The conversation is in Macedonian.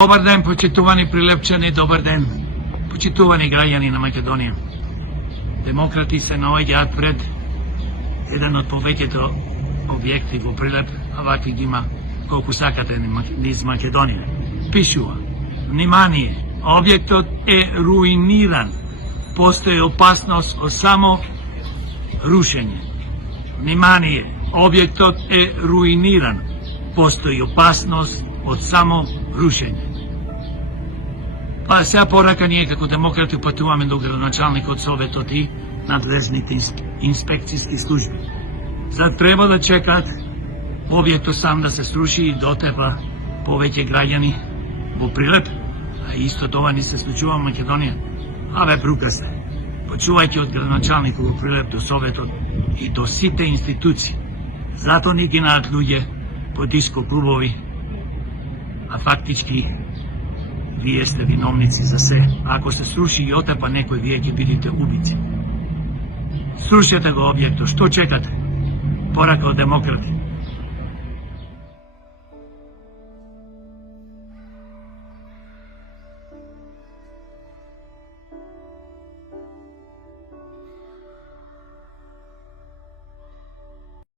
Добар ден, почитувани прилепчани, добар ден, почитувани граѓани на Македонија. Демократи се наоѓаат пред еден од повеќето објекти во Прилеп, а вакви ги има колку сакате низ Македонија. Пишува: внимание, објектот е руиниран, постои опасност од само рушење. Внимание, објектот е руиниран, постои опасност од само рушење. Па сега порака ние како демократи патуваме до градоначалникот, советот и надлежните инспекцијски служби. За треба да чекаат објектот сам да се сруши и дотепа повеќе граѓани во Прилеп, а исто тоа ни се случува во Македонија. Абе, брука се. Почувајќи од градоначалникот во Прилеп до советот и до сите институции. Зато ни гинаат луѓе по диско клубови, а фактички вие сте виновници за се. Ако се сруши и отепа некој, вие ќе бидете убици. Срушете го објектот, што чекате? Порака од демократи.